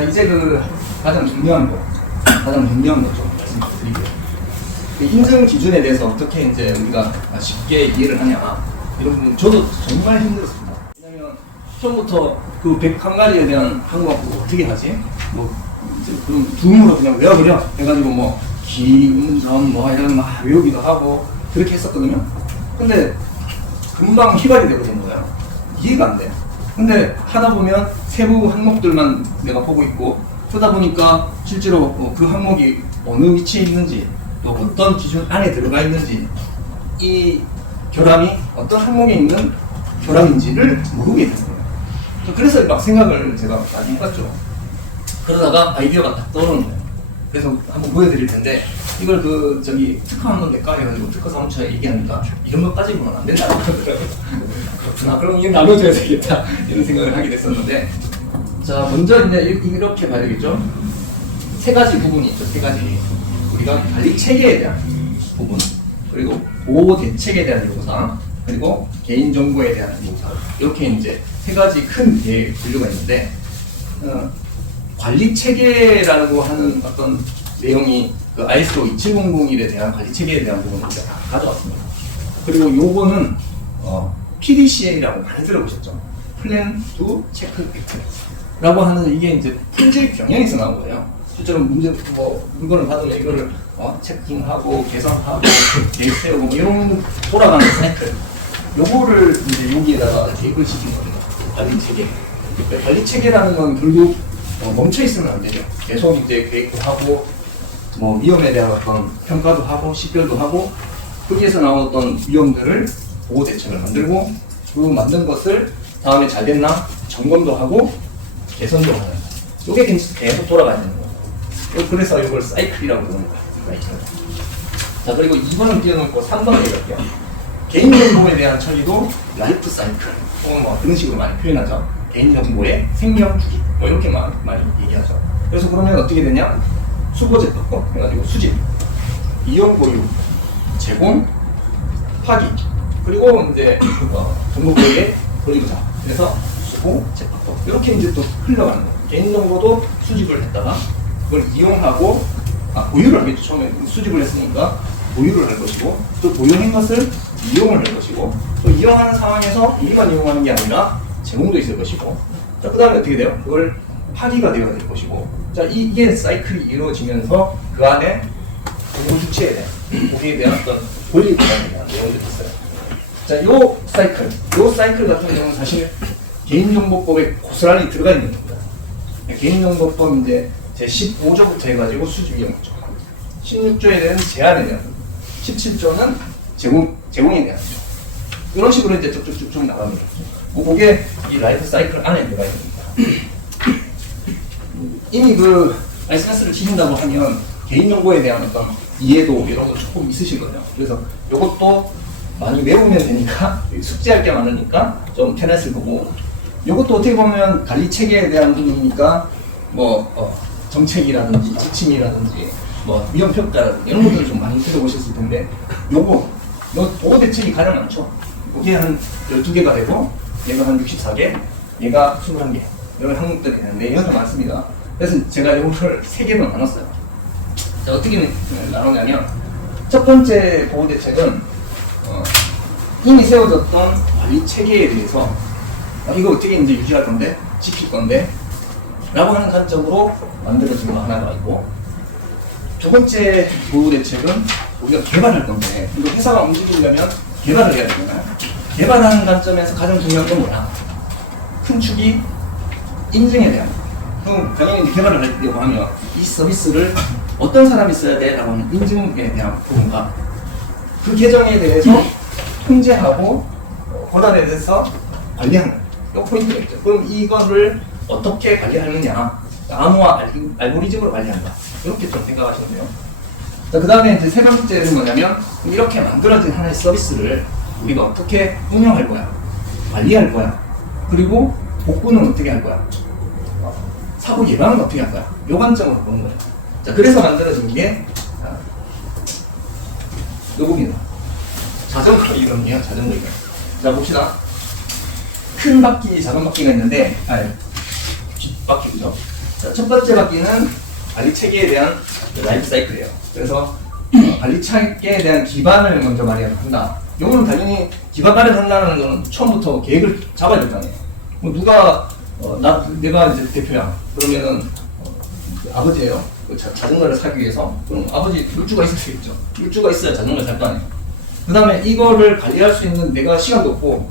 자, 이제 그 가장 중요한 거 좀 말씀드릴게요. 그 인증 기준에 대해서 어떻게 이제 우리가 쉽게 이해를 하냐, 이런 부분 저도 정말 힘들었습니다. 왜냐면 처음부터 그 101가지에 대한 한국어 어떻게 하지? 뭐 이제 그런 둠으로 그냥 외워버려 해가지고 뭐 기운전 뭐 이런 막 외우기도 하고 그렇게 했었거든요. 근데 금방 휘발이 되거든요. 이해가 안 돼. 근데 하다 보면 세부 항목들만 내가 보고 있고, 그러다 보니까 실제로 그 항목이 어느 위치에 있는지, 또 어떤 기준 안에 들어가 있는지, 이 결함이 어떤 항목에 있는 결함인지를 모르게 되는 거예요. 그래서 막 생각을 제가 많이 해봤죠. 그러다가 아이디어가 딱 떠오르는 거예요. 그래서 한번 보여드릴 텐데, 이걸 특허 한번 낼까 해가지고 특허 사무처에 얘기하니까 이런 것까지는 안 된다고 하더라고요. 그렇구나, 그럼 이거 나눠줘야 되겠다, 이런 생각을 하게 됐었는데, 자, 먼저 이제 이렇게 봐야 되겠죠. 세 가지 부분이 있죠. 세 가지. 우리가 관리 체계에 대한 부분, 그리고 보호 대책에 대한 요구사항, 그리고 개인정보에 대한 요구사항. 이렇게 이제 세 가지 큰 분류가 있는데, 관리 체계라고 하는 어떤 내용이 그 ISO 27001에 대한 관리 체계에 대한 부분을 제가 다 가져왔습니다. 그리고 요거는 PDCA라고 많이 들어보셨죠? 플랜 투 체크 팩트라고 하는, 이게 이제 품질 경영에서 나온 거예요. 실제로 물건을 받으면 이거를 체킹하고 개선하고 계획 세우고 뭐 이런 돌아가는 사이클, 요거를 이제 여기에다가 계획을 시킨 겁니다. 관리 체계. 관리 체계라는 건 결국 멈춰 있으면 안 되죠. 계속 이제 계획도 하고, 뭐 위험에 대한 어떤 평가도 하고, 식별도 하고, 거기에서 나온 어떤 위험들을 보호 대책을 만들고, 그 만든 것을 다음에 잘 됐나 점검도 하고 개선도 하는, 이게 계속 돌아가야 되는 거예요. 그래서 이걸 사이클이라고 부르는 거예요. 사이클. 자, 그리고 2번을 띄워놓고 3번을 얘기할게요. 개인정보에 대한 처리도 라이프 사이클, 혹은 뭐 그런 식으로 많이 표현하죠. 개인정보의 생명 주기, 뭐 이렇게 많이 얘기하죠. 그래서 그러면 어떻게 되냐? 수거제법법 해가지고 수집, 이용 보유, 제공, 파기, 그리고 이제 정보보호의 권리부자. 그래서 수고, 제법법, 이렇게 이제 또 흘러가는 거예요. 개인정보도 수집을 했다가 그걸 이용하고, 보유를 하겠죠. 처음에 수집을 했으니까 보유를 할 것이고, 또 보유한 것을 이용을 할 것이고, 또 이용하는 상황에서 우리만 이용하는 게 아니라 제공도 있을 것이고, 자, 그 다음에 어떻게 돼요? 그걸 파기가 되어야 될 것이고, 자, 이게 사이클이 이루어지면서 그 안에 정보 주체에 대한, 우리에 대한 어떤 권리 부담에 대한 내용들이 있어요. 자, 요 사이클 같은 경우는 사실 개인정보법에 고스란히 들어가 있는 겁니다. 개인정보법 이제 제15조부터 해가지고 수집 이용조, 16조에 대한 제한에 대한, 17조는 제공에 대한 조. 이런 식으로 이제 쭉쭉쭉 나갑니다. 그게 이 라이프 사이클 안에 들어가 있습니다. 이미 그 라이센스를 지킨다고 하면 개인정보에 대한 어떤 이해도 이런 거 조금 있으실 거예요. 그래서 이것도 많이 외우면 되니까, 숙제할 게 많으니까 좀 편했을 거고, 이것도 어떻게 보면 관리 체계에 대한 부분이니까 정책이라든지 지침이라든지 위험 평가라든지 이런 것들을 좀 많이 들어보셨을 텐데, 요거 보호 대책이 가장 많죠. 이게 한 12개가 되고, 얘가 한 64개, 얘가 21개, 이런 항목들이 있는데 이것도 많습니다. 그래서 제가 이거를 3개로 나눴어요. 자, 어떻게 나누냐면, 첫 번째 보호 대책은 이미 세워졌던 관리 체계에 대해서 이거 어떻게 이제 유지할 건데, 지킬 건데 라고 하는 관점으로 만들어진 거 하나가 있고, 두 번째 보호 대책은 우리가 개발할 건데, 이거 회사가 움직이려면 개발을 해야 되잖아요. 개발하는 관점에서 가장 중요한 건 뭐냐? 큰 축이 인증에 대한, 그럼 당연히 이제 개발을 하려고 하면 이 서비스를 어떤 사람이 써야 돼? 라고 하는 인증에 대한 부분과 그 계정에 대해서 통제하고 권한에 대해서 관리하는 이 포인트가 있죠. 그럼 이거를 어떻게 관리하느냐? 암호화 알고리즘으로 관리한다. 이렇게 좀 생각하시면 돼요. 자, 그 다음에 이제 세 번째는 뭐냐면, 이렇게 만들어진 하나의 서비스를 우리가 어떻게 운영할 거야? 관리할 거야? 그리고 복구는 어떻게 할 거야? 사고 예방은 어떻게 할 거야? 요 관점으로 보는 거예요. 자, 그래서 만들어진 게 요겁니다. 자전거 이론이에요. 자전거 이론. 자, 봅시다. 큰 바퀴, 작은 바퀴가 있는데, 뒷바퀴죠. 자, 첫 번째 바퀴는 관리 체계에 대한 라이프 사이클이에요. 그래서 관리 체계에 대한 기반을 먼저 마련한다. 요거는 당연히 기반 마련한다는 건 처음부터 계획을 잡아야 될 거 아니에요. 뭐 누가 내가 이제 대표야. 그러면은 아버지예요. 그 자전거를 사기 위해서 그럼 아버지 물주가 있어야겠죠. 물주가 있어야 자전거를 살 거 아니에요. 그 다음에 이거를 관리할 수 있는 내가 시간도 없고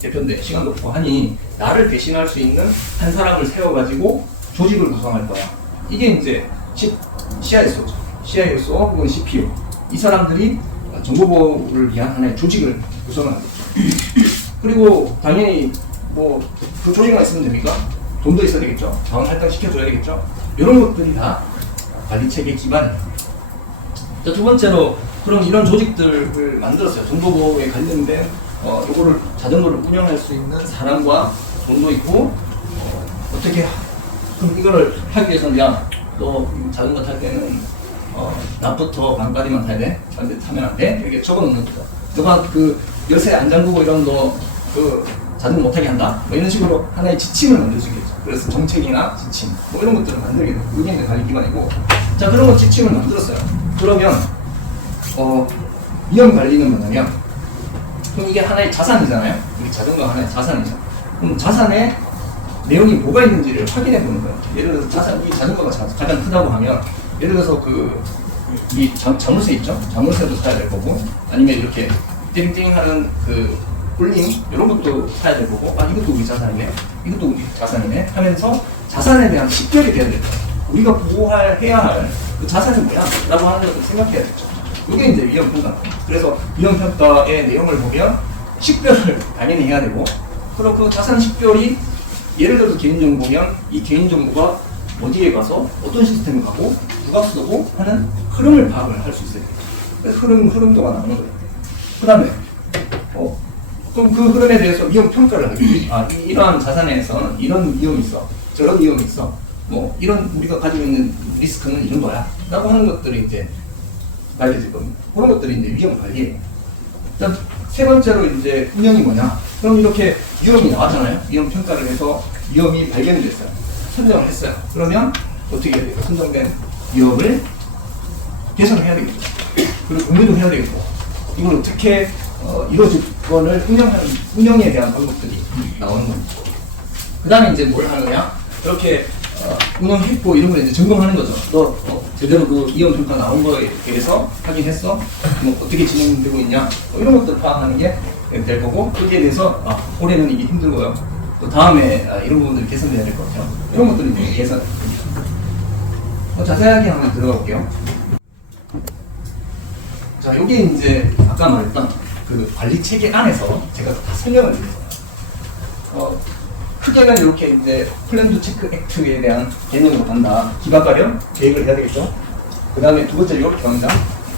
대표인데 시간도 없고 하니 나를 대신할 수 있는 한 사람을 세워가지고 조직을 구성할 거야. 이게 이제 CISO죠. CISO 혹은 CPO. 이 사람들이 정보보호를 위한 하나의 조직을 구성하는 거죠. 그리고 당연히 뭐 그 조직만 있으면 됩니까? 돈도 있어야 되겠죠. 자원 할당 시켜줘야 되겠죠. 이런 것들이 다 관리 체계 기반이에요. 자, 두 번째로 그럼 이런 조직들을 만들었어요. 정보보호에 관련된 요거를 자전거를 운영할 수 있는 사람과 돈도 있고 어떻게 그럼 이거를 하기 위해서는 너 자전거 탈 때는 낮부터 밤까지만 타야 돼. 근데 타면 안 돼. 이렇게 적어놓는 거죠. 너가 그 열쇠 안 잠그고 이런 너 그 자전거 못하게 한다. 뭐 이런 식으로 하나의 지침을 만들 수 있겠죠. 그래서 정책이나 지침 뭐 이런 것들을 만들게 돼요. 이게 이제 관리 기반이고. 자, 그런 거 지침을 만들었어요. 그러면 위험 관리는 뭐냐면 그럼 이게 하나의 자산이잖아요. 우리 자전거가 하나의 자산이죠. 그럼 자산에 내용이 뭐가 있는지를 확인해 보는 거예요. 예를 들어서 이 자전거가 가장 크다고 하면 예를 들어서 이 자물쇠 있죠? 자물쇠도 사야 될 거고 아니면 이렇게 띵띵 하는 그 홀링 이런 것도 사야 될 거고 이것도 우리 자산이네 이것도 우리 자산이네 하면서 자산에 대한 식별이 돼야 될 거예요. 우리가 보호해야 할 그 자산이 뭐야? 라고 하는 것을 생각해야 되죠. 이게 이제 위험평가. 그래서 위험평가의 내용을 보면 식별을 당연히 해야 되고 그럼 그 자산 식별이 예를 들어서 개인정보면 이 개인정보가 어디에 가서 어떤 시스템에 가고 누가 쓰고 하는 흐름을 파악을 할 수 있어요. 흐름도가 나오는 거예요. 그 다음에 그럼 그 흐름에 대해서 위험 평가를 하기. 이러한 자산에서는 이런 위험이 있어. 저런 위험이 있어. 뭐 이런 우리가 가지고 있는 리스크는 이런 거야. 라고 하는 것들이 이제 알려질 겁니다. 그런 것들이 이제 위험 관리예요. 자, 세 번째로 이제 운영이 뭐냐? 그럼 이렇게 위험이 나왔잖아요. 위험 평가를 해서 위험이 발견이 됐어요. 선정을 했어요. 그러면 어떻게 해야 돼요? 선정된 위험을 개선을 해야 되겠죠. 그리고 공유도 해야 되겠고. 이걸 어떻게 이루어질 거를 운영에 대한 방법들이 나오는 겁니다. 그 다음에 이제 뭘 하느냐? 이렇게 운영했고 이런 걸 이제 점검하는 거죠. 너 제대로 그 위험 평가 나온 거에 대해서 확인했어? 뭐 어떻게 진행되고 있냐? 뭐 이런 것들 파악하는 게 될 거고 거기에 대해서 올해는 이게 힘들고요. 또 다음에 이런 부분들이 개선돼야 될 것 같아요. 이런 것들이 이제 개선. 자세하게 한번 들어가 볼게요. 자, 여기 이제 아까 말했던 그 관리 체계 안에서 제가 다 설명을 드렸어요. 크게는 이렇게 이제 플랜 투 체크 액트에 대한 개념으로 간다. 기반 마련 계획을 해야 되겠죠. 그 다음에 두 번째로 이렇게 갑니다.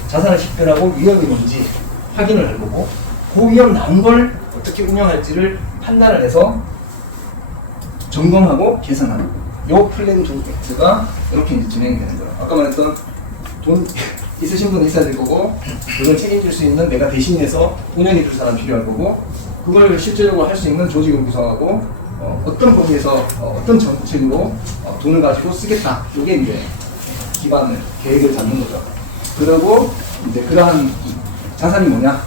자산을 식별하고 위험이 뭔지 확인을 할 거고, 그 위험 나온 걸 어떻게 운영할지를 판단을 해서 점검하고 개선하는 요 플랜 투 액트가 이렇게 이제 진행이 되는 거예요. 아까 말했던 돈 있으신 분은 있어야 될 거고, 그걸 책임질 수 있는 내가 대신해서 운영해 줄 사람 필요할 거고, 그걸 실제적으로 할 수 있는 조직을 구성하고, 어떤 범위에서 어떤 정책으로 돈을 가지고 쓰겠다. 이게 이제 기반을, 계획을 잡는 거죠. 그리고 이제 그러한 자산이 뭐냐,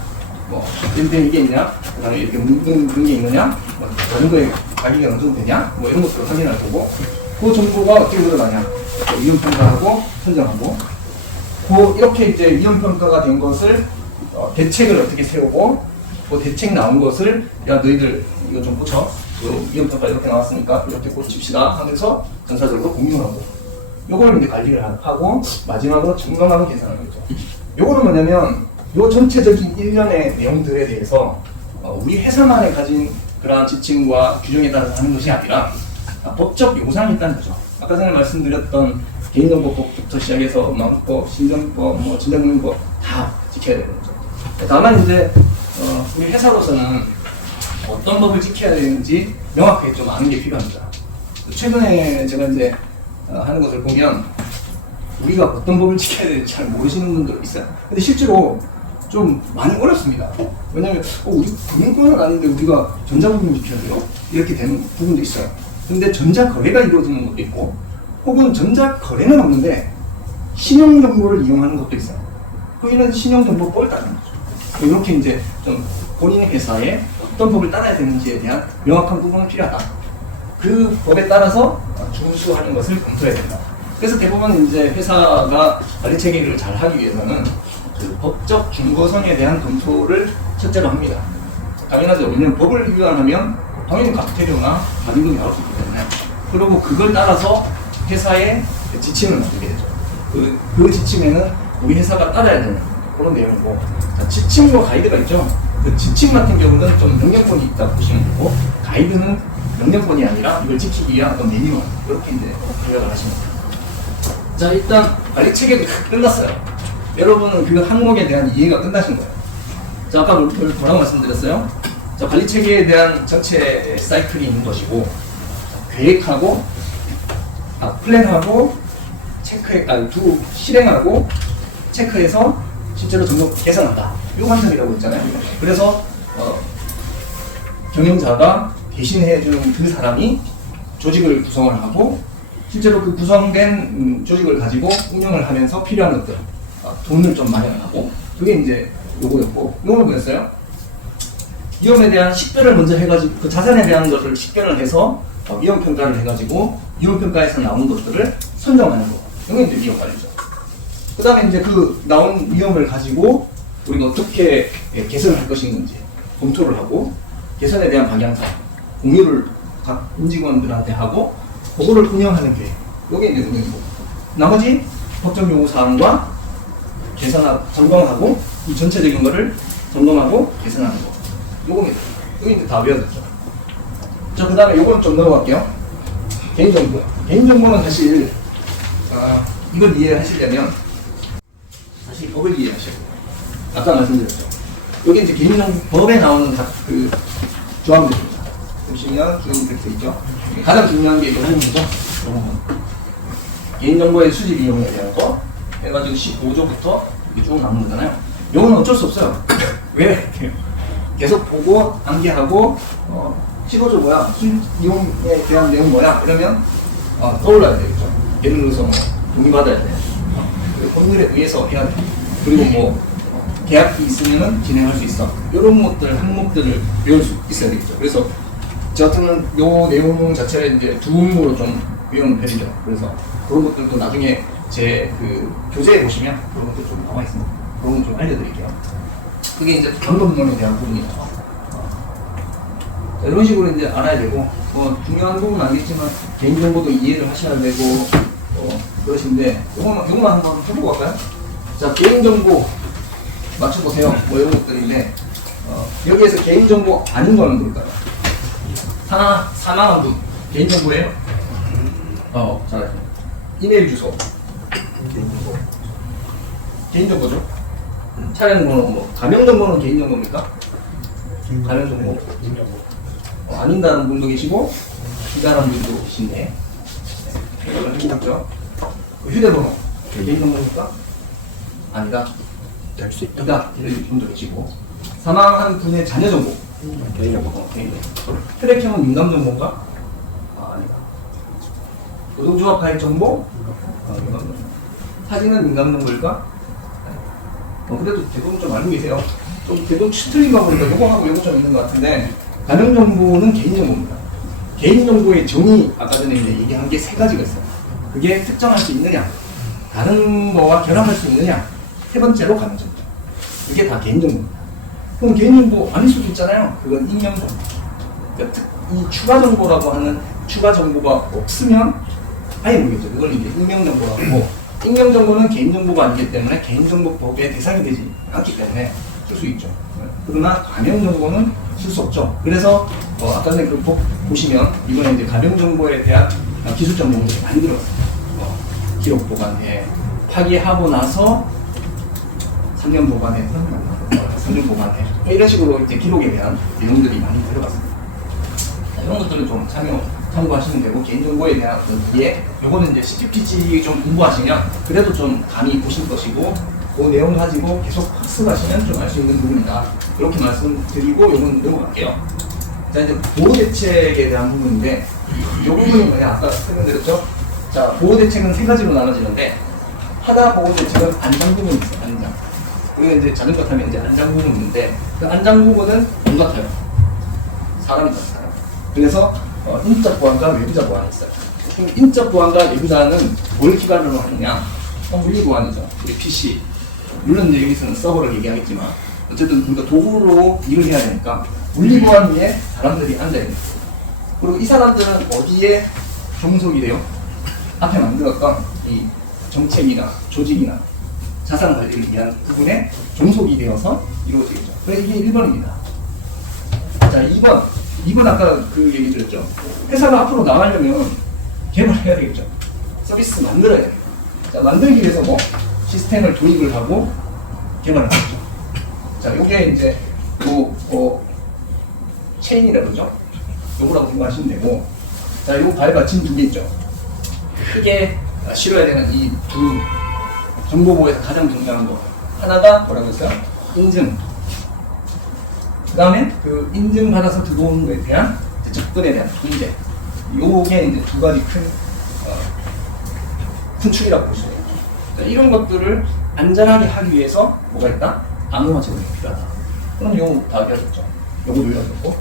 뭐 이게 있냐, 그 다음에 이렇게 묻는 게 있느냐, 뭐 정도의 가격이 어느 정도 되냐, 뭐 이런 것들을 확인할 거고, 그 정보가 어떻게 들어가냐, 위험 평가하고 선정하고, 이렇게 이제 위험 평가가 된 것을 대책을 어떻게 세우고, 그 대책 나온 것을 너희들 이거 좀 고쳐. 위험 평가 이렇게 나왔으니까 이렇게 고칩시다 하면서 전사적으로 공유하고, 요걸 이제 관리를 하고 마지막으로 점검하고 개선하는 거죠. 요거는 뭐냐면 요 전체적인 일련의 내용들에 대해서 우리 회사만에 가진 그러한 지침과 규정에 따라서 하는 것이 아니라 법적 요상이 있다는 거죠. 아까 전에 말씀드렸던 개인정보법부터 시작해서 음악법, 신정법, 뭐 진정법 다 지켜야 되는 거죠. 다만 이제 우리 회사로서는 어떤 법을 지켜야 되는지 명확하게 좀 아는 게 필요합니다. 최근에 제가 이제 하는 것을 보면 우리가 어떤 법을 지켜야 되는지 잘 모르시는 분들 있어요. 근데 실제로 좀 많이 어렵습니다. 왜냐면 우리 금융권은 아닌데 우리가 전자부금 지켜야 돼요? 이렇게 되는 부분도 있어요. 근데 전자거래가 이루어지는 것도 있고 혹은 전자거래는 없는데 신용정보를 이용하는 것도 있어요. 이런 신용정보법을 따르는 거죠. 이렇게 이제 좀 본인 회사에 어떤 법을 따라야 되는지에 대한 명확한 부분은 필요하다. 그 법에 따라서 준수하는 것을 검토해야 된다. 그래서 대부분 이제 회사가 관리 체계를 잘 하기 위해서는 그 법적 준거성에 대한 검토를 첫째로 합니다. 당연하죠. 왜냐면 법을 위반하면 당연히 과태료나 과징금이 나올 수 있기 때문에. 그리고 그걸 따라서 회사의 지침을 만들게 되죠. 그 지침에는 우리 회사가 따라야 되는 그런 내용이고, 지침과 가이드가 있죠. 그 지침 같은 경우는 좀 명령권이 있다 보시면 되고, 가이드는 명령권이 아니라 이걸 지키기 위한 어떤 매뉴얼, 이렇게 이제 생각을 하시면 돼요. 자, 일단 관리 체계도 끝났어요. 여러분은 그 항목에 대한 이해가 끝나신 거예요. 자, 아까 뭐라고 말씀드렸어요? 자, 관리 체계에 대한 전체 사이클이 있는 것이고, 계획하고, 플랜하고, 실행하고, 체크해서 실제로 점검 개선한다. 요 관점이라고 했잖아요. 그래서 경영자가 대신해주는 그 사람이 조직을 구성을 하고, 실제로 그 구성된 조직을 가지고 운영을 하면서 필요한 것들, 돈을 좀 마련하고, 그게 이제 요거였고, 요거는 뭐였어요? 위험에 대한 식별을 먼저 해가지고, 그 자산에 대한 것을 식별을 해서 위험 평가를 해가지고, 위험 평가에서 나온 것들을 선정하는 거. 이게 이제 위험 관리죠. 그 다음에 이제 그 나온 위험을 가지고 우리가 어떻게 개선을 할 것인지 검토를 하고, 개선에 대한 방향성, 공유를 각 임직원들한테 하고, 그거를 운영하는 계획. 이게 이제 운영이고, 나머지 법정 요구 사항과 점검하고, 이 전체적인 거를 점검하고 개선하는 거. 요겁니다. 이거 이제 다 외워졌죠. 자, 그 다음에 요건 좀 넘어갈게요. 개인정보. 개인정보는 사실, 이걸 이해하시려면, 사실 법을 이해하셔야 돼요. 아까 말씀드렸죠. 여기 이제 개인정보법에 나오는 그 조항들입니다. 보시면 쭉 이렇게 있죠. 가장 중요한 게 이거 하는 거죠. 개인정보의 수집 이용에 대한 거 해가지고 15조부터 이렇게 쭉 나오는 거잖아요. 이거는 어쩔 수 없어요. 왜? 계속 보고 암기하고 15조 뭐야? 수집 이용에 대한 내용 뭐야? 이러면 떠올라야 되겠죠. 예를 들어서 뭐 동의받아야 돼. 그리고 법률에 의해서 해야 돼. 그리고 뭐 계약이 있으면 진행할 수 있어. 이런 것들, 항목들을 배울 수 있어야 되겠죠. 그래서 저 같은 요 내용 자체를 이제 두음으로 좀 외우는 편이죠. 그래서 그런 것들도 나중에 제 그 교재에 보시면 그런 것들 좀 나와 있습니다. 그런 거 좀 알려드릴게요. 그게 이제 방법론에 대한 부분이죠. 자, 이런 식으로 이제 알아야 되고, 중요한 부분은 아니겠지만 개인정보도 이해를 하셔야 되고 그러신데, 요거만 한번 해보고 갈까요? 자, 개인정보 맞춰보세요. 뭐 이런 것들인데, 여기에서 개인정보 아닌 거는 뭘까요? 사망한 분 개인정보예요? 잘하죠. 이메일 주소 개인정보죠. 차량 번호, 뭐 가명정보는 개인정보입니까? 가명정보 아닌다는 분도 계시고 기다라는 분도 계신데, 이걸 기다죠. 휴대번호 개인정보입니까? 아니다. 될 수 있다. 이런 분도 계시고, 사망한 분의 자녀정보 개인정보. 혈액형은 민감정보인가? 아니다. 노동조합 가입 정보? 민감정보. 사진은 민감정보일까? 그래도 대부분 좀 알고 계세요. 좀 대부분 틀린가 보니까 요거하고 요거 좀 있는 것 같은데, 가명정보는 개인정보입니다. 개인정보의 정의, 아까 전에 이제 얘기한 게 3가지가 있어요. 그게 특정할 수 있느냐, 다른 거와 결합할 수 있느냐, 3번째로 가명정보. 이게 다 개인정보입니다. 그럼 개인정보 아닐 수도 있잖아요. 그건 익명정보. 그러니까 이 추가정보라고 하는 추가정보가 없으면 아예 모르겠죠. 그걸 이제 익명정보라고 하고, 익명정보는 개인정보가 아니기 때문에 개인정보법의 대상이 되지 않기 때문에 쓸 수 있죠. 그러나 가명정보는 쓸 수 없죠. 그래서 아까 전에 그 법 보시면 이번에 이제 가명정보에 대한 기술정보들이 많이 들어갔어요. 기록 보관해, 파기하고 나서 3년 보관해, 3년 보관해, 이런 식으로 이제 기록에 대한 내용들이 많이 들어갔습니다. 이런 것들을 좀 참고하시면 되고, 개인정보에 대한 이해, 요거는 이제 CPPG 좀 공부하시면 그래도 좀 감이 보실 것이고, 그 내용 가지고 계속 학습하시면 좀 알 수 있는 부분이다. 이렇게 말씀드리고 요건 넘어갈게요. 자, 이제 보호대책에 대한 부분인데, 요 부분이 뭐냐, 아까 설명드렸죠? 자, 자, 보호대책은 세 가지로 나눠지는데, 하나 보호대책은 안장 부분이 있어요, 안장. 우리가 이제 자전거 타면 이제 안장 부분이 있는데, 그 안장 부분은 몸 같아요. 사람이다, 사람. 그래서, 인적 보안과 외부자 보안이 있어요. 그럼 인적 보안과 외부자는 뭘 기반으로 하느냐? 물리 보안이죠. 우리 PC. 물론 이제 여기서는 서버를 얘기하겠지만, 어쨌든 우리가 도구로 일을 해야 되니까, 물리 보안 위에 사람들이 앉아있는 거예요. 그리고 이 사람들은 어디에 종속이 돼요? 앞에 만들었던 이 정책이나 조직이나 자산 관리를 위한 부분에 종속이 되어서 이루어지겠죠. 그래서 이게 1번입니다. 자, 2번. 2번 아까 그 얘기 드렸죠. 회사가 앞으로 나가려면 개발해야 되겠죠. 서비스 만들어야 돼요. 자, 만들기 위해서 뭐 시스템을 도입을 하고 개발을 하죠. 자, 요게 이제 체인이라 그러죠. 요거라고 생각하시면 되고, 자, 요 발받침 두 개 있죠. 크게 실어야 되는 이 두 정보보호에서 가장 중요한 거. 하나가 뭐라고 했어요? 인증. 그 다음에 그 인증받아서 들어오는 것에 대한 접근에 대한 통제. 요게 이제 두 가지 큰 축이라고 볼 수 있어요. 이런 것들을 안전하게 하기 위해서 뭐가 있다? 암호화 제공이 필요하다. 그럼 요거 다 알려줬죠. 요거 눌러줬고.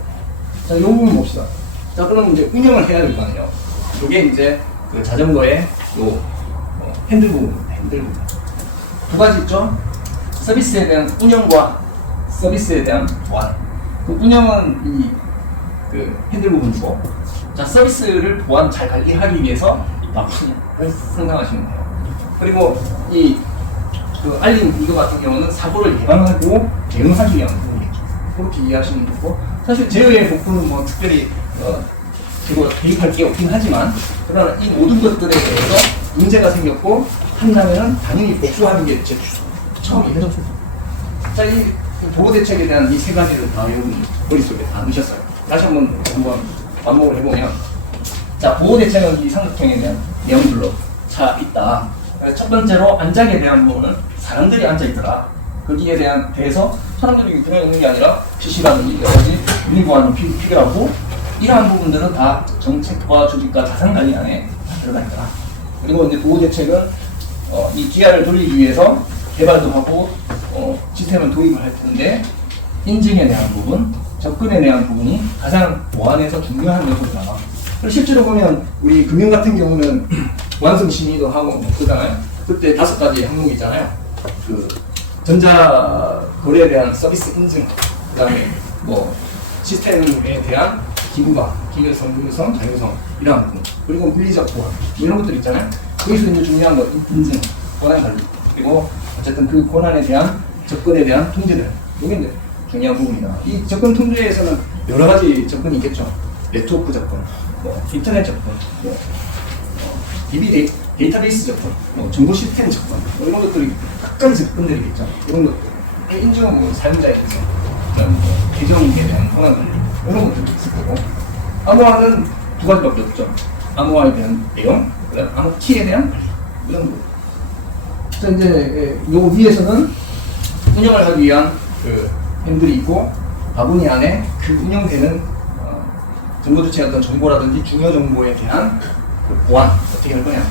자, 요 부분 봅시다. 자, 그럼 이제 운영을 해야 될 거 아니에요. 요게 이제 그 자전거의 핸들 부분입니다. 핸들 부분. 두 가지 있죠. 서비스에 대한 운영과 서비스에 대한 보안. 그 운영은 그 핸들 부분이고, 자, 서비스를 보안 잘 관리하기 위해서 나쁘냐를 생각하시면 돼요. 그리고 그 알림 이거 같은 경우는 사고를 예방하고 대응하기 위한 부분이겠죠. 그렇게 이해하시면 되고, 사실 제어의 목표는 뭐 특별히 제가 대입할 게 없긴 하지만, 그러나 이 모든 것들에 대해서 문제가 생겼고 한다면은 당연히 복수하는 게 제 처음이에요. 자, 이 보호대책에 대한 이 세 가지를 다 여러분 머릿속에 다 넣으셨어요. 다시 한번 반복을 해보면, 자, 보호대책은 이 삼각형에 대한 내용들로 차 있다. 첫 번째로 안장에 대한 부분은 사람들이 앉아있더라. 거기에 대해서 사람들이 그냥 있는 게 아니라 PC라든지 여러 가지 물리 보안이 필요하고, 이러한 부분들은 다 정책과 조직과 자산관리 안에 다 들어가 있더라. 그리고 이제 보호대책은 이 기아를 돌리기 위해서 개발도 하고 시스템을 도입을 할 텐데, 인증에 대한 부분, 접근에 대한 부분이 가장 보안에서 중요한 요소다. 실제로 보면 우리 금융 같은 경우는 완성 심의도 하고 그러잖아요. 그때 5가지 항목이 있잖아요. 그 전자 거래에 대한 서비스 인증, 그다음에 뭐 시스템에 대한 기부가, 기밀성, 유무성, 자유성 이런 부분, 그리고 물리적 보안 이런 것들 있잖아요. 거기서 이제 중요한 거 인증, 권한 관리, 그리고 어쨌든 그 권한에 대한 접근에 대한 통제들, 이게 이제 중요한 부분이다. 이 접근 통제에서는 여러 가지 접근이 있겠죠. 네트워크 접근, 뭐 인터넷 접근, 뭐 데이터베이스 접근, 뭐 정보 시스템 접근, 뭐 이런 것들이 각가지 접근들이 있죠. 이런 것들. 인증은 뭐 사용자에 대해서, 계정에 대한 권한 관리 이런 것들이 있을 거고, 암호화는 두 가지밖에 없죠. 암호화에 대한 내용, 그다음 암호 키에 대한 관리 이런 거. 자, 이제 요 위에서는 운영을 하기 위한 그 핸들이 있고, 바구니 안에 그 운영되는 정보 주체의 어떤 정보라든지 중요 정보에 대한 그 보안 어떻게 할 거냐,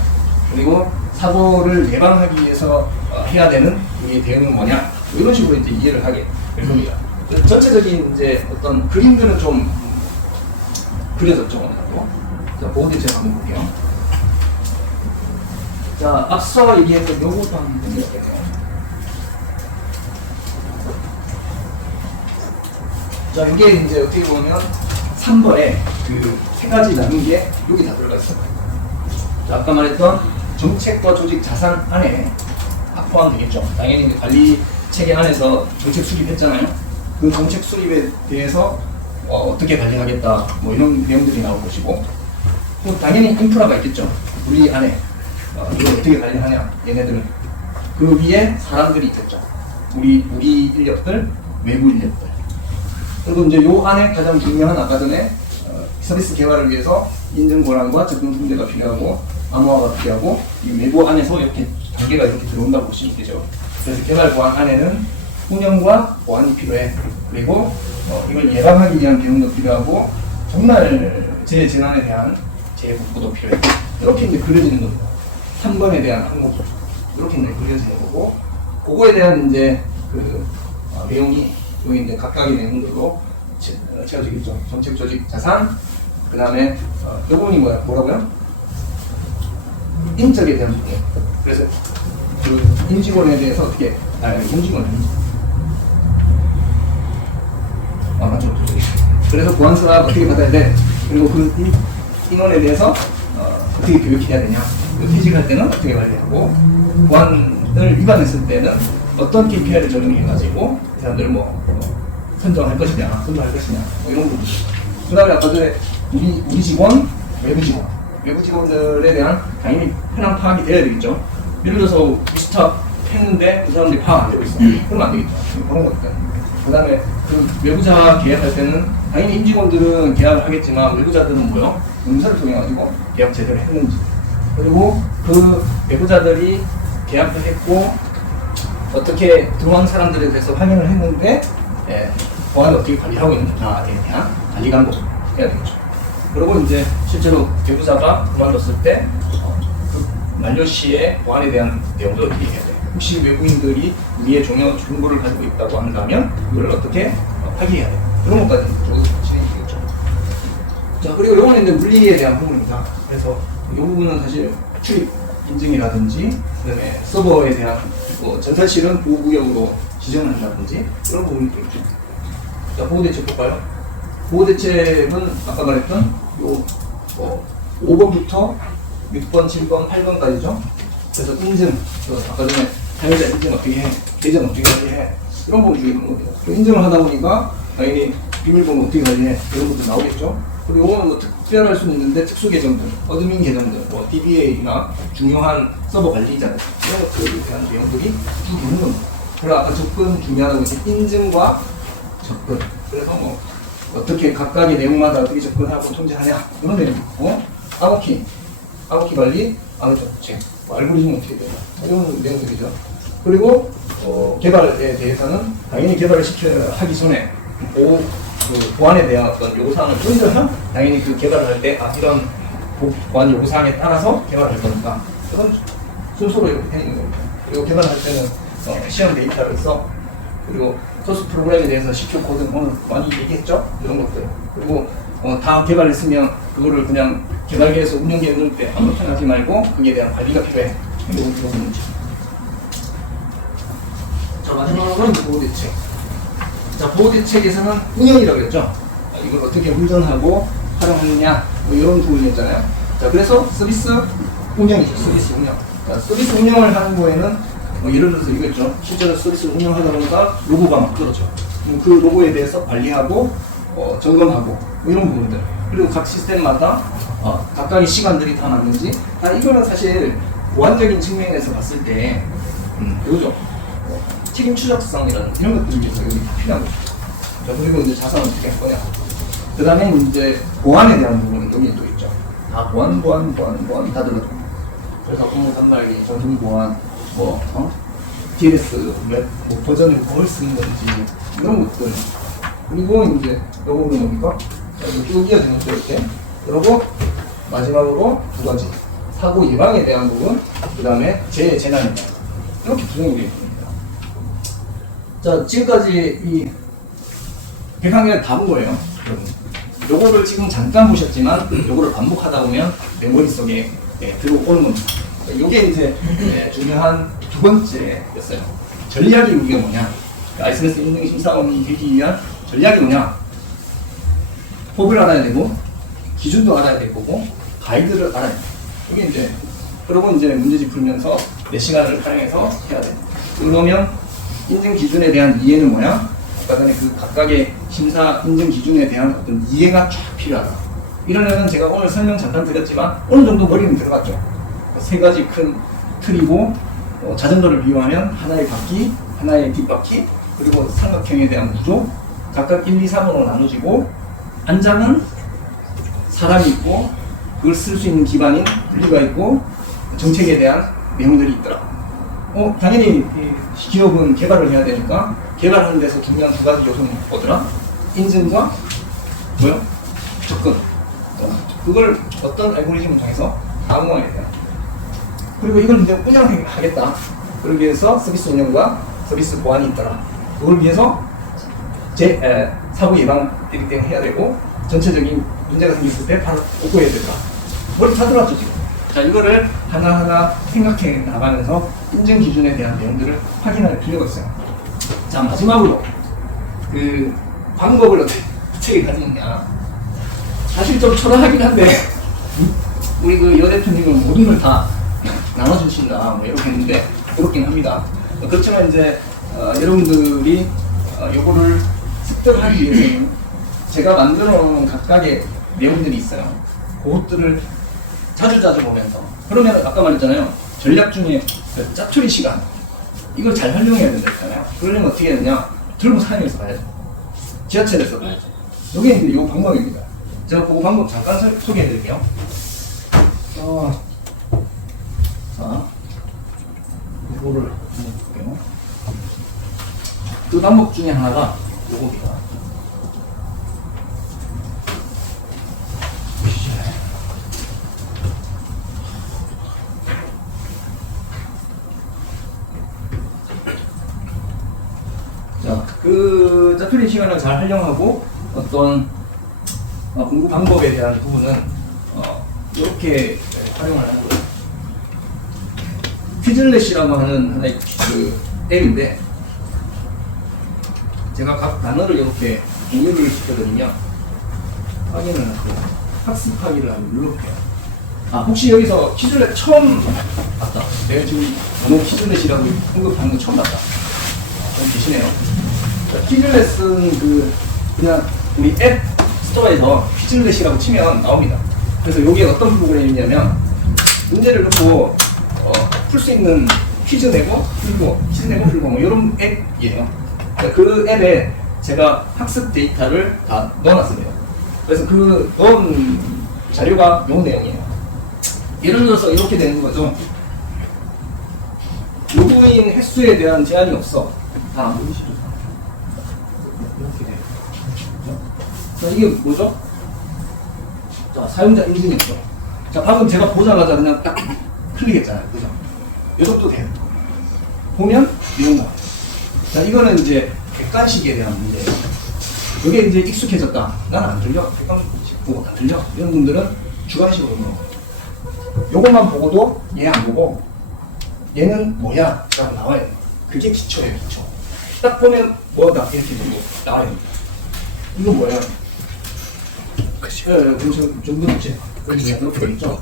그리고 사고를 예방하기 위해서 해야 되는 우리의 대응은 뭐냐, 이런 식으로 이제 이해를 하게 될 겁니다. 전체적인 이제 어떤 그림들은 좀 그려졌죠, 어느 정도. 자, 보호대책 한번 볼게요. 자, 앞서 얘기했던 요것도 한번 보겠네요. 자, 이게 이제 어떻게 보면 3번에 그 세 가지 나눈 게 여기 다 들어가 있어요. 자, 아까 말했던 정책과 조직 자산 안에 포함되겠죠. 당연히 이제 관리 체계 안에서 정책 수립했잖아요. 그 정책 수립에 대해서 어떻게 관리하겠다, 뭐 이런 내용들이 나올 것이고, 또 당연히 인프라가 있겠죠. 우리 안에 이걸 어떻게 관리하냐, 얘네들은 그 위에 사람들이 있겠죠. 우리 인력들, 외부 인력들. 그리고 이제 요 안에 가장 중요한 아까 전에 서비스 개발을 위해서 인증 권한과 접근 통제가 필요하고, 암호화가 필요하고, 이 외부 안에서 이렇게 단계가 이렇게 들어온다고 보시면 되죠. 그래서 개발 보안 안에는 운영과 보안이 필요해. 그리고 이걸 예방하기 위한 대응도 필요하고, 정말 재난에 대한 재해복구도 필요해. 이렇게 이제 그려지는 겁니다. 3번에 대한 항목이 이렇게 이제 그려지는 거고, 그거에 대한 이제 그 내용이 여기 이제 각각의 내용들로 채워지겠죠. 정책 조직 자산, 그 다음에 이 부분이 뭐라고요? 인적에 대한 부분. 그래서 그 임직원에 대해서 어떻게 임직원 맞죠. 그래서 보안수납 어떻게 받아야 돼? 그리고 그 인원에 대해서 어떻게 교육해야 되냐? 퇴직할 때는 어떻게 관리하고, 보안을 위반했을 때는 어떤 KPI를 적용해가지고 이 사람들을 선정할 것이냐, 선정할 것이냐, 이런 부분. 그 다음에 아까 전에 우리 직원, 외부 직원들에 대한 당연히 현황 파악이 돼야 되겠죠. 예를 들어서 리스트업 했는데 그 사람들이 파악 안 되고 있어. 그러면 안 되겠죠. 그런 거니까. 그 다음에 그 외부자 계약할 때는 당연히 임직원들은 계약을 하겠지만 외부자들은 뭐요? 문서를 통해 가지고 계약 제대로 했는지, 그리고 그 외부자들이 계약을 했고 어떻게 들어온 사람들에 대해서 확인을 했는데 보안을 어떻게 관리하고 있는지에 대한 관리 감독 해야 되겠죠. 그리고 이제 실제로 외부자가 그만뒀을 때 그 만료 시에 보안에 대한 내용도 어떻게 해야 돼. 혹시 외부인들이 우리의 중요한 정보를 가지고 있다고 한다면 이걸 어떻게 확인해야 돼. 그런 것까지 진행이 되겠죠. 자, 그리고 이거는 이제 물리에 대한 부분입니다. 그래서 이 부분은 사실 출입 인증이라든지, 그다음에 서버에 대한 전사실은 보호구역으로 지정을 한다든지 그런 부분이 있죠. 자, 보호대책 볼까요? 보호대책은 아까 말했던 요 5번부터 6번, 7번, 8번까지죠. 그래서 인증, 아까 전에 사용자 인증 어떻게 해, 계정 어떻게 관리해, 이런 부분 중에 있는 겁니다. 인증을 하다 보니까 당연히 비밀번호 어떻게 관리해, 이런 것도 나오겠죠. 그리고 이거는 특별할 수는 있는데 특수 계정들, 어드민 계정들, DBA나 중요한 서버 관리자들, 이런 것들에 대한 내용들이 쭉 있는 겁니다. 그리고 아까 접근 중요하다고 했지, 인증과 접근. 그래서 어떻게 각각의 내용마다 어떻게 접근하고 통제하냐, 이런 내용이 있고, 암호키 관리, 암호정책, 알고리즘 어떻게 되냐, 이런 내용들이죠. 그리고 개발에 대해서는 당연히 개발을 하기 전에 보안에 대한 어떤 요구사항을遵守하면 당연히 그 개발을 할 때 이런 보안 요구사항에 따라서 개발을 할 거니까 그건 순서로 이렇게 되어 있는 겁니다. 그리고 개발할 때는 시험 데이터를 써, 그리고 소스 프로그램에 대해서 CQ 코드 오늘 많이 얘기했죠? 이런 것들. 그리고 다 개발했으면 그거를 그냥 개발계에서 운영계에 넣을 때 아무렇게나 하지 말고 그에 대한 관리가 필요해. 이런 문제. 자, 마지막으로는 보호대책. 자, 보호대책에서는 운영이라고 했죠. 이걸 어떻게 운전하고 활용하느냐, 이런 부분이었잖아요. 자, 그래서 서비스 운영이죠. 서비스 운영. 자, 서비스 운영을 하는 거에는 예를 들어서 이거죠. 실제로 서비스 운영하다 보니까 로고가 막 떨어져. 그 로고에 대해서 관리하고 점검하고 이런 부분들. 그리고 각 시스템마다 각각의 시간들이 다 맞는지, 이거는 사실 보안적인 측면에서 봤을 때 이거죠. 책임 추적성이라는 이런 것들이 위해서 여기 다 필요한 거죠. 자, 그리고 이제 자산을 어떻게 할 거냐. 그 다음에 이제 보안에 대한 부분은 여기 또 있죠. 다 보안 다 들어가죠. 그래서 업무 단말기, 전송 보안, TLS 웹 버전을 뭘 쓰는 건지 이런 것들. 그리고 이제 요거는 뭡니까? 자, 쭉 이어지는 거죠, 이렇게. 그리고 마지막으로 두 가지. 사고 예방에 대한 부분, 그 다음에 재난에 대한 부분. 이렇게 구성이 되어 있습니다. 자, 지금까지 이 100항을 다 본 거예요. 요거를 지금 잠깐 보셨지만 요거를 반복하다 보면 내 머릿속에 들어오는 겁니다. 요게 이제 중요한 두 번째였어요. 전략이 우리가 뭐냐? 라이선스 인증 심사원이 되기 위한 전략이 뭐냐? 법을 알아야 되고, 기준도 알아야 될 거고, 가이드를 알아야 돼요. 이게 이제, 그러고 이제 문제집 풀면서 내 시간을 활용해서 해야 돼. 그러면 인증 기준에 대한 이해는 뭐야? 아까 전에 그 각각의 심사 인증 기준에 대한 어떤 이해가 쫙 필요하다. 이러려면 제가 오늘 설명 잠깐 드렸지만 어느 정도 머리는 들어갔죠. 세 가지 큰 틀이고, 자전거를 이용하면 하나의 바퀴, 하나의 뒷바퀴, 그리고 삼각형에 대한 구조, 각각 1, 2, 3으로 나눠지고, 안장은 사람이 있고, 그걸 쓸 수 있는 기반인 분리가 있고, 정책에 대한 내용들이 있더라. 당연히 기업은 개발을 해야 되니까 개발하는 데서 중요한 두 가지 요소는 뭐더라? 인증과 뭐요? 접근. 그걸 어떤 알고리즘을 통해서 다 운영해야 돼요. 그리고 이걸 이제 운영하겠다. 그러기 위해서 서비스 운영과 서비스 보안이 있더라. 그걸 위해서 사고 예방 디렉팅 해야 되고, 전체적인 문제가 생겼을 때 바로 복구해야 되더라. 머리 다 들어왔죠, 지금. 자, 이거를 하나하나 생각해 나가면서 인증 기준에 대한 내용들을 확인할 필요가 있어요. 자, 마지막으로 그 방법을 어떻게 가지느냐. 사실 좀 초라하긴 한데 우리 그 여 대표님은 모든 걸 다 나눠주신다 뭐 이렇게 했는데 그렇긴 합니다. 그렇지만 이제 여러분들이 요거를 습득하기 위해서는 제가 만들어 놓은 각각의 내용들이 있어요. 그것들을 자주 보면서, 그러면 아까 말했잖아요, 전략 중에 그 짜투리 시간, 이걸 잘 활용해야 된다 했잖아요. 그러려면 어떻게 해야 되냐, 들고 사용해서 가야죠. 지하철에서 가야죠. 이게 이제 요 방법입니다. 제가 그 방법 잠깐 소개해 드릴게요. 자, 이거를 한번 볼게요. 그 방법 중에 하나가 요겁니다. 자, 그 짜투리 시간을 잘 활용하고 어떤 공부 방법에 대한 부분은 이렇게 활용을 하는 거예요. 퀴즐렛이라고 하는 하나의 그 앱인데, 제가 각 단어를 이렇게 공유를 시켜드리면 확인을 하고 학습하기를 한번 눌러볼게요. 혹시 여기서 퀴즐렛 처음 봤다. 내가 지금 단어 퀴즐렛이라고 언급하는 거 처음 봤다. 좀 계시네요. 퀴즐렛은 그냥 우리 앱 스토어에서 퀴즐렛이라고 치면 나옵니다. 그래서 이게 어떤 프로그램이냐면, 문제를 넣고 풀 수 있는 퀴즈 내고 풀고, 퀴즈 내고 풀고 뭐 이런 앱이에요. 그 앱에 제가 학습 데이터를 다 넣어놨습니다. 그래서 그 넣은 자료가 이 내용이에요. 예를 들어서 이렇게 되는 거죠. 로그인 횟수에 대한 제한이 없어. 다 보이시죠? 이렇게 돼요. 자, 이게 뭐죠? 자, 사용자 인증이었죠. 자, 방금 제가 보자마자 그냥 딱 클릭했잖아요. 그죠? 이 정도 돼요. 보면 내용 나와요. 자, 이거는 이제 객관식에 대한 문제예요. 이게 이제 익숙해졌다. 난 안 들려. 객관식 보고 안 들려. 이런 분들은 주관식으로 넣어. 요것만 보고도 얘 안 보고 얘는 뭐야? 라고 나와요. 그게 기초예요, 기초. 딱 보면 뭐다 이렇게 되고 나와요. 이거 뭐야? 그래서 좀 늦지. 이렇게 되겠죠.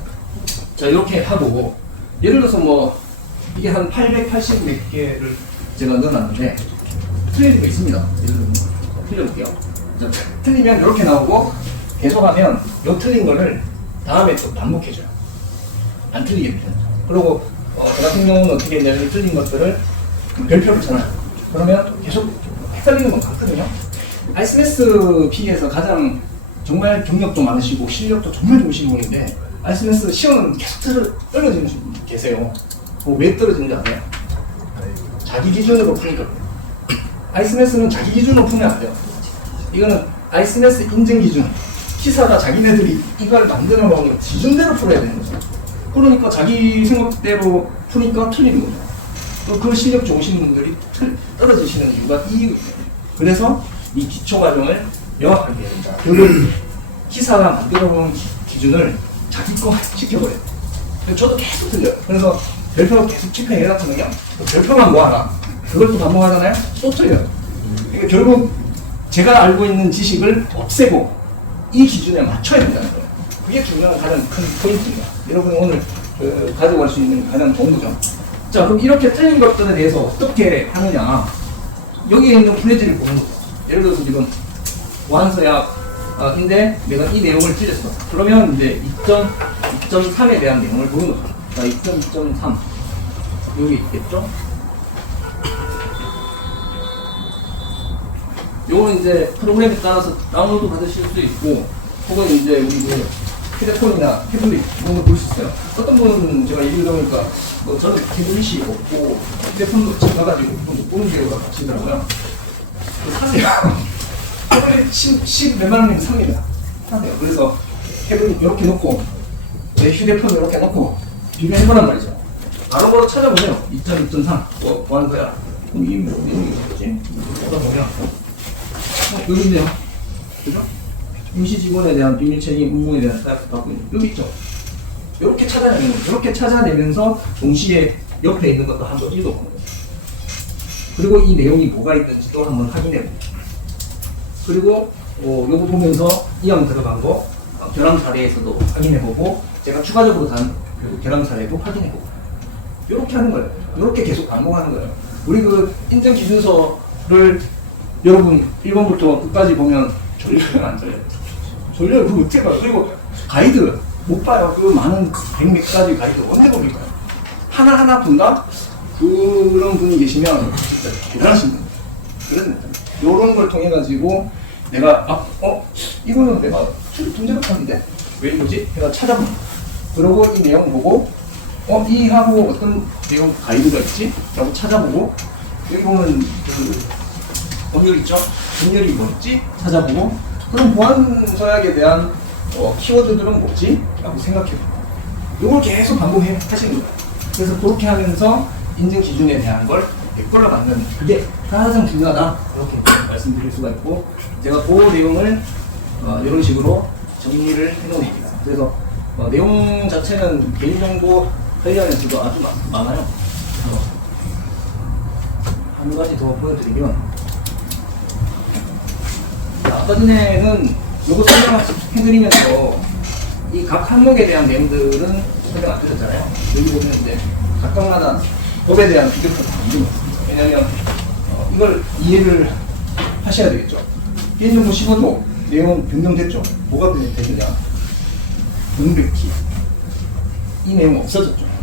자, 이렇게 하고, 예를 들어서 뭐 이게 한 880 몇 개를 제가 넣어놨는데 틀린 거 있습니다. 예를 들어서 틀려볼게요. 자, 틀리면 이렇게 나오고, 계속하면 요 틀린 거를 다음에 또 반복해줘요. 안 틀리게 됩니다. 그리고 저 같은 경우는 어떻게 했냐면, 틀린 것들을 별표를 쳐놔요. 그러면 계속 헷갈리는 건 많거든요. 알스메스 P에서 가장 정말 경력도 많으시고 실력도 정말 좋으신 분인데, 알스메스 시험은 계속 떨어지는 분 계세요. 왜 떨어지는지 아세요? 자기 기준으로 푸니까. 알스메스는 자기 기준으로 풀면 안 돼요. 이거는 알스메스 인증 기준. 키사가 자기네들이 이걸 만들어 놓은 기준대로 풀어야 되는 거죠. 그러니까 자기 생각대로 푸니까 틀리는 거죠. 또 그 실력 좋으신 분들이 떨어지시는 이유가 이거예요. 그래서 이 기초 과정을 명확하게 해야 된다. 결국 키사가 만들어 놓은 기준을 자기 거 시켜버려요. 저도 계속 틀려요. 그래서 별표 계속 체크해 놨거든요. 별표만 모아놔. 그걸 또 반복하잖아요? 또 틀려요. 그러니까 결국 제가 알고 있는 지식을 없애고 이 기준에 맞춰야 된다는 거예요. 그게 중요한 가장 큰 포인트입니다. 여러분 오늘 가져갈 수 있는 가장 좋은 거죠. 자, 그럼 이렇게 틀린 것들에 대해서 어떻게 하느냐. 여기에 있는 프레지를 보는 거죠. 예를 들어서 지금 보안서약인데 내가 이 내용을 틀렸어. 그러면 이제 2.3에 대한 내용을 보는 거죠. 자, 2.2.3 여기 있겠죠? 요거는 이제 프로그램에 따라서 다운로드 받으실 수 있고, 혹은 이제 우리 그 휴대폰이나 태블릿 이런 거 볼 수 있어요. 어떤 분은 제가 얘기를 들어보니까 저는 태블릿이 없고 휴대폰도 집어가지고 보는 경우가 가시더라고요. 사세요. 태블릿 10 몇만 원이면 삽니다. 사세요. 그래서 태블릿 이렇게 놓고 내 휴대폰을 이렇게 놓고 비교해보란 말이죠. 바로바로 찾아보세요. 2.2.3 뭐 하는 거야? 그럼 이 내용이 뭐지? 보면 여기 있네요. 그죠? 임시 직원에 대한 비밀 책임 의무에 대한 따르 받고 있는 여기 있죠. 이렇게 찾아내는 거예요. 이렇게 찾아내면서 동시에 옆에 있는 것도 한번 읽어보는 거예요. 그리고 이 내용이 뭐가 있는지도 한번 확인해보고, 그리고 요거 보면서 이항 들어간 거 결함 사례에서도 확인해보고, 제가 추가적으로 단 그 결함 사례도 확인해보고, 이렇게 하는 거예요. 이렇게 계속 반복하는 거예요. 우리 그 인증 기준서를 여러분 1번부터 끝까지 보면 졸려요, 안 졸려요? 졸려요. 그거 어떻게 봐요? 그리고 가이드 못 봐요. 그 많은 100몇 가지 가이드 언제 보실까요? 하나하나 본다? 그런 분이 계시면 진짜 대단하신 분이에요. 그래서 이런 걸 통해 가지고 내가 이거는 내가 통제력하는데 왜 이러지? 내가 찾아보는 거야. 그러고 이 내용 보고 이하고 어떤 내용 가이드가 있지? 라고 찾아보고, 여기 보면 그 법률 있죠? 법률이 뭐였지? 찾아보고, 그럼 보안 서약에 대한 키워드들은 뭐지? 라고 생각해보고, 이걸 계속 반복하시는 거예요. 그래서 그렇게 하면서 인증 기준에 대한 걸 메꿔러 가는, 그게 가장 중요하다, 이렇게 말씀드릴 수가 있고, 제가 그 내용을 이런 식으로 정리를 해놓습니다. 그래서 내용 자체는 개인정보 관련해서도 아주 많아요. 한 가지 더 보여드리면, 아까 전에는 요거 설명해드리면서 이 각 항목에 대한 내용들은 설명 안 드렸잖아요. 여기 보면 이제 각각마다 법에 대한 비교표가 있습니다. 왜냐하면 이걸 이해를 하셔야 되겠죠. 개인정보 15조 내용 변경됐죠. 뭐가 변경됐느냐? 명백히 이 내용 없어졌죠.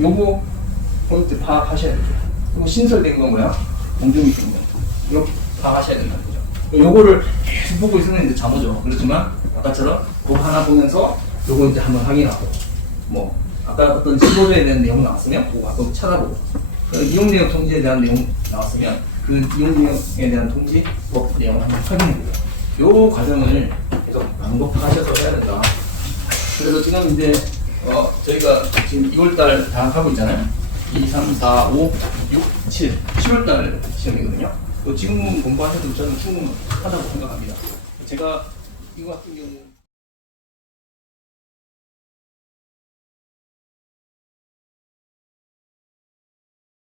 요거 포인트 파악하셔야 되죠. 그리고 신설된 건 뭐야? 공정위 때문에 이렇게 파악하셔야 된다는 거죠. 요거를 계속 보고 있으면 이제 잠오죠. 그렇지만 아까처럼 그거 하나 보면서 요거 이제 한번 확인하고, 뭐 아까 어떤 15조에 대한 내용 나왔으면 그거 가끔 찾아보고, 이용내역 통지에 대한 내용 나왔으면 그 이용내역에 대한 통지법 내용을 한번 확인해보고, 요 과정을 계속 반복하셔서 해야 된다. 그래서 지금 이제 저희가 지금 2월달 다 하고 있잖아요. 2, 3, 4, 5, 6, 7, 7월달 시험이거든요. 지금 공부하셔도 저는 충분하다고 생각합니다. 제가 이거 같은 경우